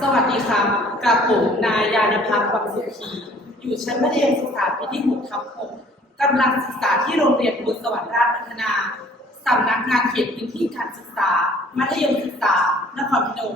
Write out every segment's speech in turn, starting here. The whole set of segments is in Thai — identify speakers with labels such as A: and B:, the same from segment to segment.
A: สวัสดีครับ กับผมนายยานพัฒน์วังสุขี อยู่ชั้นมัธยมศึกษาปีที่6ทับ6กำลังศึกษาที่โรงเรียนบุญสวรรค์ราชพัฒนาสำนักงานเขตพื้นที่การศึกษา มัธยมศึกษานครพนม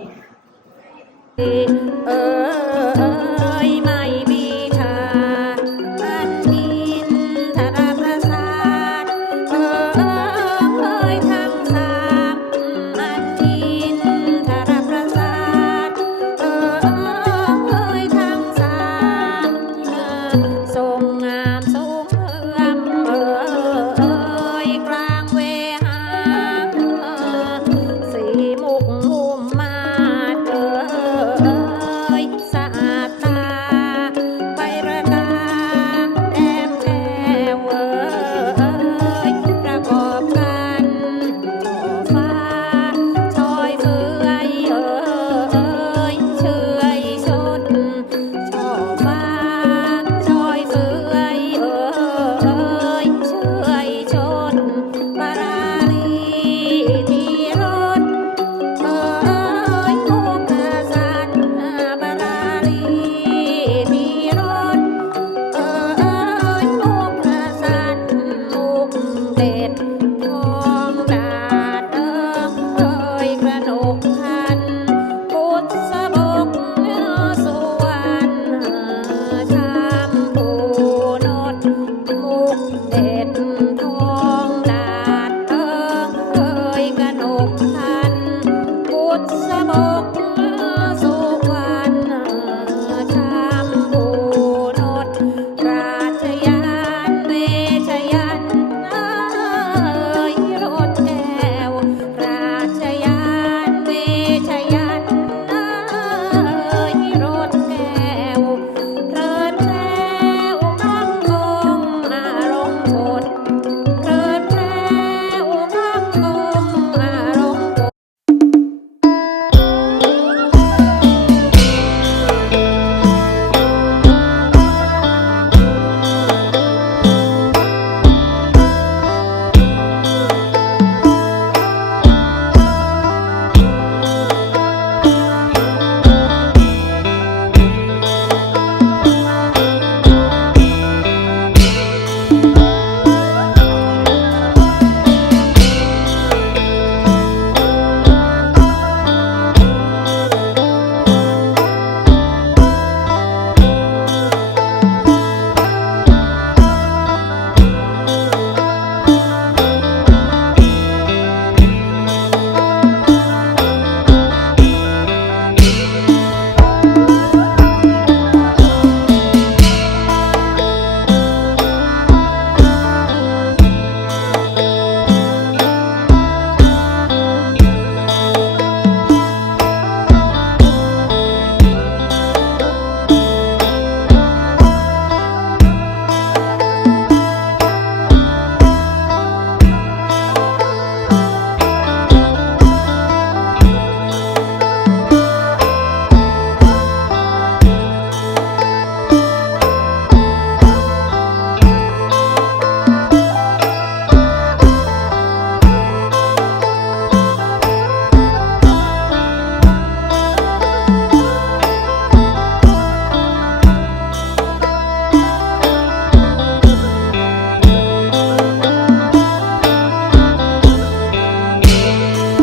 A: เด่น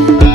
A: thank you